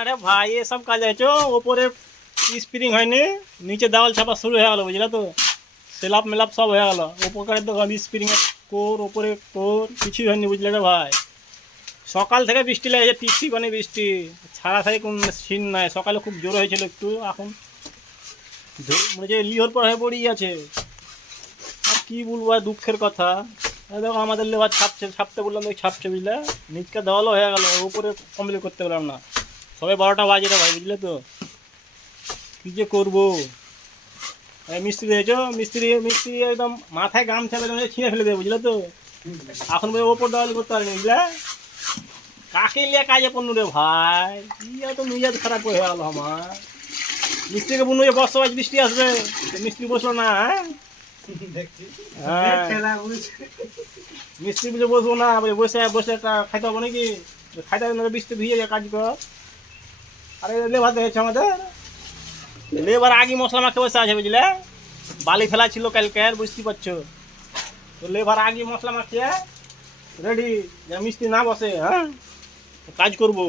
আরে ভাই এসব কাজ আছে ওপরে স্প্রিং হয়নি, নিচে দেওয়াল ছাপা শুরু হয়ে গেল, বুঝলে তো। সেলাপ মেলাপ সব হয়ে গেল, উপকারের দোকান স্প্রিং কোর ওপরে কোর কিছুই হয়নি, বুঝলে রে ভাই। সকাল থেকে বৃষ্টি লেগেছে, টিকটিকানি বৃষ্টি, ছাড়া ছাড়ি কোন সিন নাই। সকালে খুব জোর হয়েছিল একটু, এখন মনে হচ্ছে লিওর পর হয়ে পড়েই আছে। আর কী বলবো, আর দুঃখের কথা। দেখো আমাদের লেবার ছাপতে বললাম, দেখ ছাপছে, বুঝলে। নিচকা দেওয়ালও হয়ে গেল, উপরে কমপ্লিট করতে পারলাম না। সবাই 12টা বাজে রে ভাই, বুঝলে তো। কী যে করবো। মিস্ত্রি হয়েছো, মিস্ত্রি মিস্ত্রি একদম মাথায় গামছা বেঁধে ছিঁড়ে ফেলে দেবে, বুঝলে তো। এখন বলে ওপর দেওয়াল করতে পারিনি, বুঝলে। কাকে লিয়ে কাজে পড়নু রে ভাই, কি এত মেজাজ খারাপ হয়ে গেল আমার। মিস্ত্রিকে বলুন যে বর্ষা আজ বৃষ্টি আসবে, মিস্ত্রি বসলো না। হ্যাঁ মিস্ত্রি বুঝে বসবো না, বসে বসে একটা খাইতে হবে নাকি, খাইতে হবে না, বৃষ্টি ভিজে যায় কাজ কর। আরে লেবার দেখেছে আমাদের, লেবার আগে মশলা মাখতে বসে আছে, বুঝলে। বালি ফেলা ছিল কালকে, বুঝতে পারছো তো। লেবার আগে মশলা মাখিয়ে রেডি, যে মিস্ত্রি না বসে, হ্যাঁ কাজ করবো।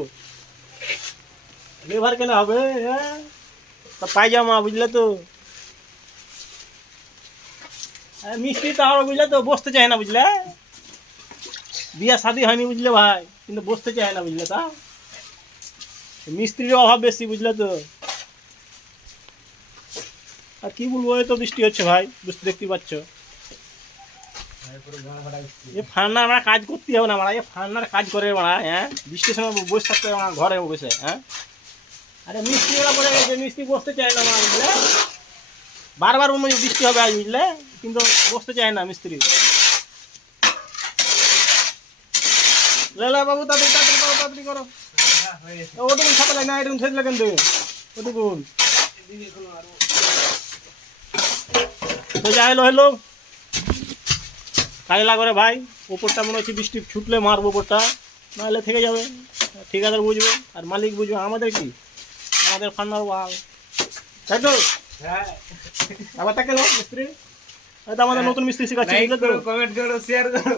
লেবার কেন হবে, হ্যাঁ তা পায়জামা, বুঝলে তো। মিস্ত্রি তো আরো, বুঝলে তো, বসতে চায় না, বুঝলে। বিয়া শাদি হয়নি, বুঝলে ভাই, কিন্তু বসতে চায় না, বুঝলে। তা মিস্ত্রির অভাব বেশি, বুঝলে তো। আর কি বলবো, এই তো বৃষ্টি হচ্ছে ভাই, বুঝতে দেখতে পাচ্ছ। এ ফান্নার আমরা কাজ করতে হবে না, আমরা এ ফান্নার কাজ করে মারা, হ্যাঁ বৃষ্টির সময় বসে থাকতে হবে আমার ঘরে বসে, হ্যাঁ। আরে মিস্ত্রি ওরা বলে গেছে, মিস্ত্রি বসতে চায় না আমার, বুঝলে। বারবার বৃষ্টি হবে আজ, বুঝলে, কিন্তু বসতে চায় না মিস্ত্রি। লেলা বাবু তাড়াতাড়ি তাড়াতাড়ি করো, তাড়াতাড়ি করো। ওটুকুন ছাতা লাগে না, এরকম ছেড়ে লাগেন তো, ওটুকুন তো যা এলো হলো। কাজে লাগো রে ভাই, ওপরটা মনে হচ্ছে বৃষ্টি ছুটলে মারবো, ওপরটা নাহলে থেকে যাবে। ঠিকাদার বুঝবো আর মালিক বুঝবো, আমাদের কি, আমাদের ফান্নার ওয়াল, তাই তো। হ্যাঁ আবার তাকে মিস্ত্রি, আমাদের নতুন মিস্ত্রি শিখাচ্ছি, বুঝলে তো। কমেন্ট করো, শেয়ার করো।